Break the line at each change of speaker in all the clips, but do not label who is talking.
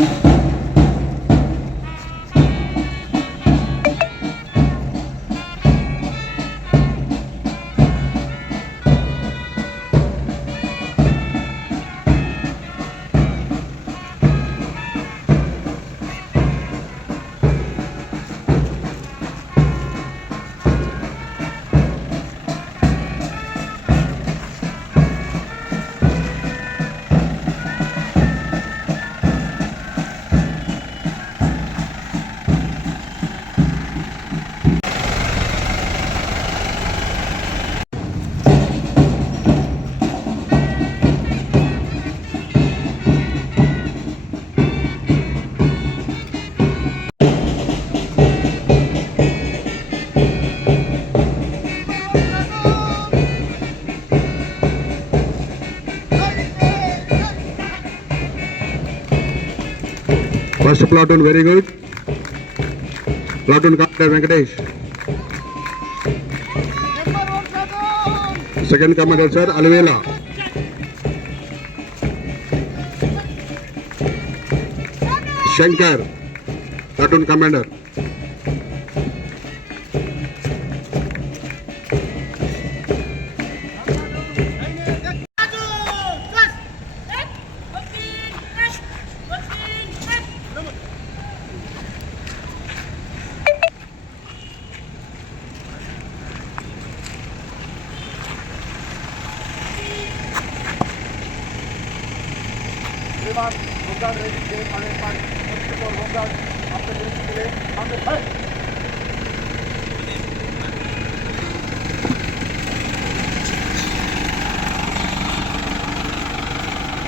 Thank you. Platoon very good platoon commander Venkatesh second commander sir Alivela Shankar platoon commander
বিভাগ local রেঞ্জে মানে প্রত্যেকর local আপনাদের স্কুলে আমাদের হয়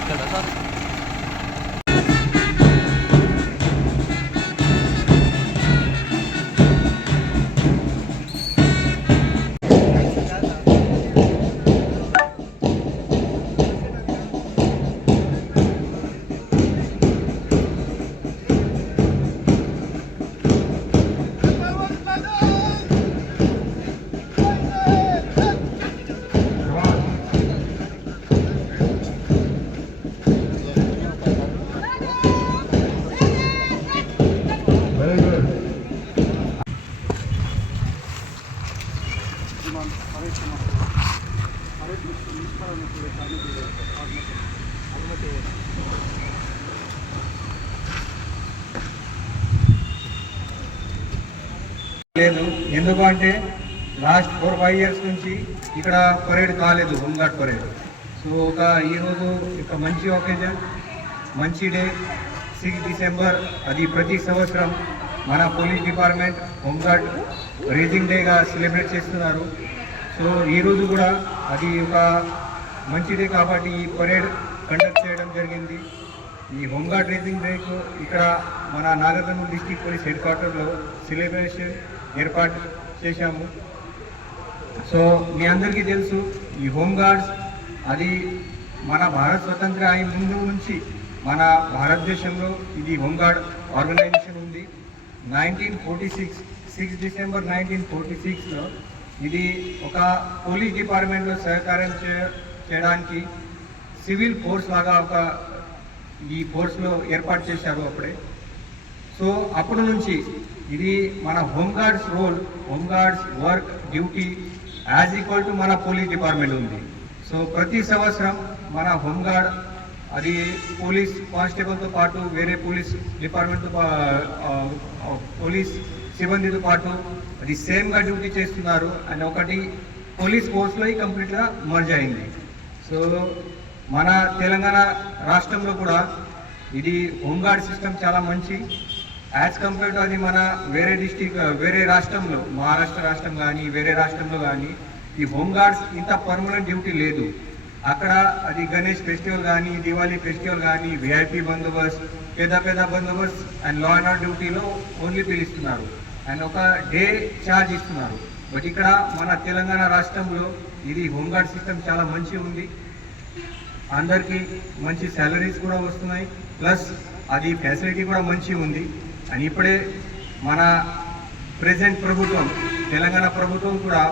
Gracias.
లేదు. ఎందుకంటే లాస్ట్ ఫోర్ ఫైవ్ ఇయర్స్ నుంచి ఇక్కడ పరేడ్ కాలేదు హోంగార్డ్ పరేడ్. సో ఒక ఈరోజు ఒక మంచి ఒకేజన్ మంచి డే సిక్స్ డిసెంబర్ అది ప్రతి సంవత్సరం మన police department home guard raising డేగా సెలబ్రేట్ చేస్తున్నారు. సో ఈరోజు కూడా అది ఒక మంచి డే కాబట్టి ఈ పరేడ్ కండక్ట్ చేయడం జరిగింది. ఈ హోంగార్డ్ రేజింగ్ డేకు ఇక్కడ మన నాగర్కర్నూలు డిస్టిక్ పోలీస్ హెడ్ క్వార్టర్లో సెలబ్రేషన్ ఏర్పాటు చేశాము. సో మీ అందరికీ తెలుసు ఈ హోంగార్డ్స్ అది మన భారత్ స్వతంత్ర అయిన ముందు నుంచి మన భారతదేశంలో ఇది హోంగార్డ్ ఆర్గనైజేషన్ ఉంది. Nineteen forty six six December nineteen forty సిక్స్లో ఇది ఒక పోలీస్ డిపార్ట్మెంట్లో సహకారం చేయడానికి సివిల్ ఫోర్స్ లాగా ఒక ఈ ఫోర్స్లో ఏర్పాటు చేశారు అప్పుడే. సో అప్పటి నుంచి ఇది మన home guards role home guards work duty as equal to మన పోలీస్ డిపార్ట్మెంట్ ఉంది. సో ప్రతి సంవత్సరం మన హోంగార్డ్ అది పోలీస్ కానిస్టేబుల్తో పాటు వేరే పోలీస్ డిపార్ట్మెంట్తో పా- పోలీస్ సిబ్బందితో పాటు అది సేమ్గా డ్యూటీ చేస్తున్నారు అండ్ ఒకటి పోలీస్ ఫోర్స్లో కంప్లీట్గా మర్జ్ అయింది. సో మన తెలంగాణ రాష్ట్రంలో కూడా ఇది హోంగార్డ్ సిస్టమ్ చాలా మంచి. యాజ్ కంపేర్ టు అది మన వేరే డిస్టిక్ uh, వేరే రాష్ట్రంలో మహారాష్ట్ర రాష్ట్రం కానీ వేరే రాష్ట్రంలో కానీ ఈ హోంగార్డ్స్ ఇంత పర్మనెంట్ డ్యూటీ లేదు. అక్కడ అది గణేష్ ఫెస్టివల్ కానీ దివాళీ ఫెస్టివల్ కానీ విఐపి బందోబస్త్ పెద్ద పెద్ద బందోబస్త్ అండ్ లా అండ్ ఆర్డర్ డ్యూటీలో ఓన్లీ పిలుస్తున్నారు. అండ్ ఒక డే ఛార్జ్ ఇస్తున్నారు. బట్ ఇక్కడ మన తెలంగాణ రాష్ట్రంలో ఇది హోంగార్డ్ సిస్టమ్ చాలా మంచి ఉంది. అందరికీ మంచి శాలరీస్ కూడా వస్తున్నాయి. ప్లస్ అది ఫెసిలిటీ కూడా మంచి ఉంది. అని ఇప్పుడే మన ప్రెసెంట్ ప్రభుత్వం తెలంగాణ ప్రభుత్వం కూడా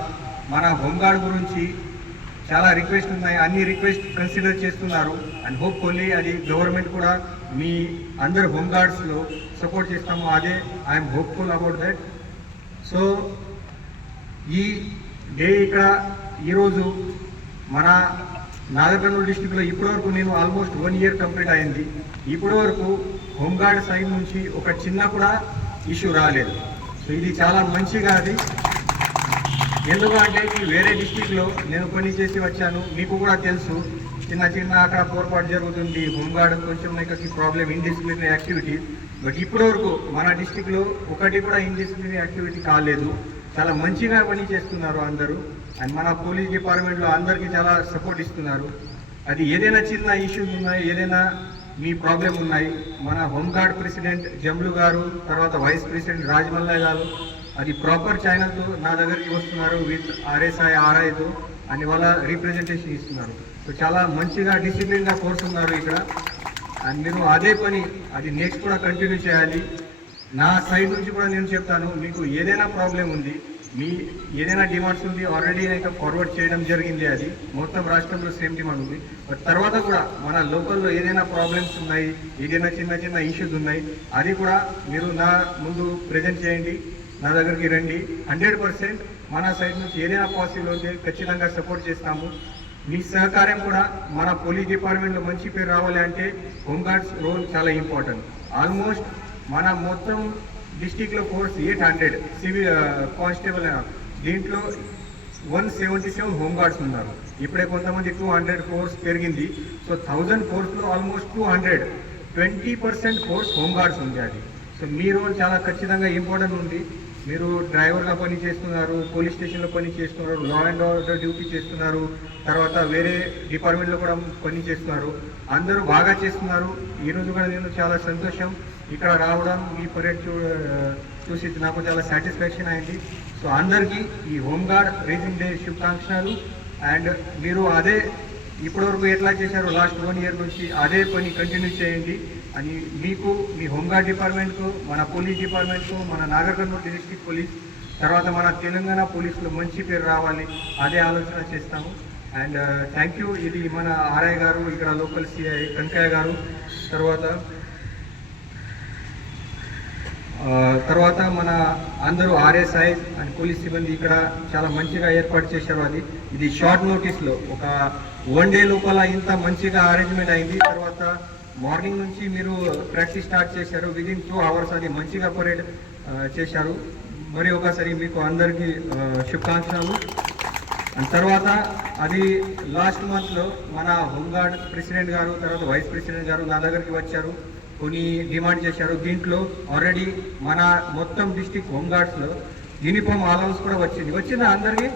మన హోంగార్డ్ గురించి చాలా రిక్వెస్ట్ ఉన్నాయి. అన్ని రిక్వెస్ట్ కన్సిడర్ చేస్తున్నారు. అండ్ హోప్ఫుల్లీ అది గవర్నమెంట్ కూడా మీ అందరు హోంగార్డ్స్లో సపోర్ట్ చేస్తాము. అదే I'm hopeful about that. So ఈ డే ఇక్కడ ఈరోజు మన నాగర్కర్నూలు డిస్టిక్లో ఇప్పటివరకు నేను ఆల్మోస్ట్ వన్ ఇయర్ కంప్లీట్ అయింది. ఇప్పటివరకు హోంగార్డ్ సైడ్ నుంచి ఒక చిన్న కూడా ఇష్యూ రాలేదు. సో ఇది చాలా మంచిగా అది. ఎందుకంటే వేరే డిస్టిక్లో నేను పని చేసి వచ్చాను మీకు కూడా తెలుసు. చిన్న చిన్న అక్కడ పొరపాటు జరుగుతుంది హోంగార్డ్ కొంచెం ఇక్కడికి ప్రాబ్లం ఇన్డిసిప్లినరీ యాక్టివిటీ బట్ ఇప్పటి వరకు మన డిస్టిక్లో ఒకటి కూడా ఇన్డిసిప్లినరీ యాక్టివిటీ కాలేదు. చాలా మంచిగా పని చేస్తున్నారు అందరూ. అండ్ మన పోలీస్ డిపార్ట్మెంట్లో అందరికీ చాలా సపోర్ట్ ఇస్తున్నారు. అది ఏదైనా చిన్న ఇష్యూస్ ఉన్నాయి ఏదైనా మీ ప్రాబ్లం ఉన్నాయి. మన హోంగార్డ్ ప్రెసిడెంట్ జమ్లు గారు తర్వాత వైస్ ప్రెసిడెంట్ రాజమల్లయ్య గారు అది ప్రాపర్ ఛానల్తో నా దగ్గరికి వస్తున్నారు విత్ ఆర్ఎస్ఐ ఆర్ఐతో అని వాళ్ళ రీప్రజెంటేషన్ ఇస్తున్నారు. సో చాలా మంచిగా డిసిప్లిన్గా కోరుతున్నారు ఇక్కడ. అండ్ మీరు అదే పని అది నెక్స్ట్ కూడా కంటిన్యూ చేయాలి. నా సైడ్ నుంచి కూడా నేను చెప్తాను మీకు ఏదైనా ప్రాబ్లం ఉంది మీ ఏదైనా డిమాండ్స్ ఉంది ఆల్రెడీ నేను ఫార్వర్డ్ చేయడం జరిగింది అది. మొత్తం రాష్ట్రంలో సేమ్ డిమాండ్ ఉంది. బట్ తర్వాత కూడా మన లోకల్లో ఏదైనా ప్రాబ్లమ్స్ ఉన్నాయి ఏదైనా చిన్న చిన్న ఇష్యూస్ ఉన్నాయి అది కూడా మీరు నా ముందు ప్రజెంట్ చేయండి నా దగ్గరికి రండి. హండ్రెడ్ పర్సెంట్ మన సైడ్ నుంచి ఏదైనా పాసిబుల్ ఉంటే ఖచ్చితంగా సపోర్ట్ చేస్తాము. మీ సహకారం కూడా మన పోలీస్ డిపార్ట్మెంట్లో మంచి పేరు రావాలి అంటే హోంగార్డ్స్ రోల్ చాలా ఇంపార్టెంట్ ఆల్మోస్ట్ మన మొత్తం డిస్టిక్లో force eight hundred civil constable దీంట్లో one seventy seven home guards ఉన్నారు. ఇప్పుడే కొంతమంది టూ హండ్రెడ్ కోర్స్ పెరిగింది. సో థౌజండ్ కోర్స్లో almost two hundred. Twenty percent force home guards ఉంది అది. సో మీ రోల్ చాలా ఖచ్చితంగా ఇంపార్టెంట్ ఉంది. మీరు డ్రైవర్గా పని చేస్తున్నారు పోలీస్ స్టేషన్లో పని చేస్తున్నారు లా అండ్ ఆర్డర్ డ్యూటీ చేస్తున్నారు తర్వాత వేరే డిపార్ట్మెంట్లో కూడా పని చేస్తున్నారు అందరూ బాగా చేస్తున్నారు. ఈరోజు కూడా నేను చాలా సంతోషం. ఇక్కడ రావడం ఈ పరేడ్ చూ చూసి నాకు చాలా సాటిస్ఫాక్షన్ అయింది. సో అందరికీ ఈ హోంగార్డ్ రేసింగ్ డే శుభాకాంక్షలు. అండ్ మీరు అదే ఇప్పటివరకు ఎట్లా చేశారు లాస్ట్ వన్ ఇయర్ నుంచి అదే పని కంటిన్యూ చేయండి. అని మీకు మీ హోంగార్డ్ డిపార్ట్మెంట్కు మన పోలీస్ డిపార్ట్మెంట్కు మన నాగర్కర్నూలు డిస్టిక్ పోలీస్ తర్వాత మన తెలంగాణ పోలీసులో మంచి పేరు రావాలి అదే ఆలోచన చేస్తాము. అండ్ uh, థ్యాంక్ యూ ఇది మన ఆర్ఐ గారు ఇక్కడ లోకల్ సిఐ కనకయ్య గారు తర్వాత uh, తర్వాత మన అందరూ ఆర్ఎస్ఐ అండ్ పోలీస్ సిబ్బంది ఇక్కడ చాలా మంచిగా ఏర్పాటు చేశారు అది. ఇది షార్ట్ నోటీస్లో ఒక వన్ డే లోపల ఇంత మంచిగా అరేంజ్మెంట్ అయింది. తర్వాత మార్నింగ్ నుంచి మీరు ప్రాక్టీస్ స్టార్ట్ చేశారు. విదిన్ టూ అవర్స్ అది మంచిగా పరేడ్ చేశారు. మరి ఒకసారి మీకు అందరికీ శుభాకాంక్షలు. తర్వాత అది లాస్ట్ మంత్లో మన హోంగార్డ్ ప్రెసిడెంట్ గారు తర్వాత వైస్ ప్రెసిడెంట్ గారు నా దగ్గరికి వచ్చారు. కొన్ని డిమాండ్ చేశారు. దీంట్లో ఆల్రెడీ మన మొత్తం డిస్టిక్ హోంగార్డ్స్లో యూనిఫామ్ అలౌన్స్ కూడా వచ్చింది. వచ్చిందా అందరికీ?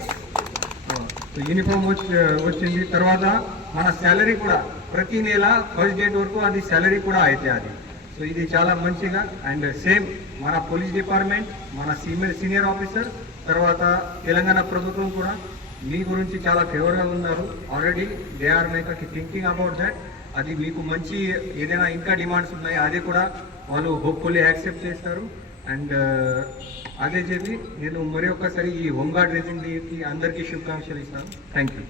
యూనిఫామ్ వచ్చి uh, వచ్చింది. తర్వాత మన శాలరీ కూడా ప్రతి నెల ఫస్ట్ డేట్ వరకు అది శాలరీ కూడా అయితే అది. సో ఇది చాలా మంచిగా అండ్ సేమ్ మన పోలీస్ డిపార్ట్మెంట్ మన సీనియర్ సీనియర్ ఆఫీసర్ తర్వాత తెలంగాణ ప్రభుత్వం కూడా మీ గురించి చాలా ఫేవర్గా ఉన్నారు. Already they are make thinking about that అది మీకు మంచి ఏదైనా ఇంకా డిమాండ్స్ ఉన్నాయి అది కూడా వాళ్ళు హోప్ఫుల్లీ యాక్సెప్ట్ చేస్తారు. అండ్ అదే చెప్పి నేను మరి ఒక్కసారి ఈ హోంగార్డ్ రేసింగ్ అందరికీ శుభాకాంక్షలు ఇస్తాను. Thank you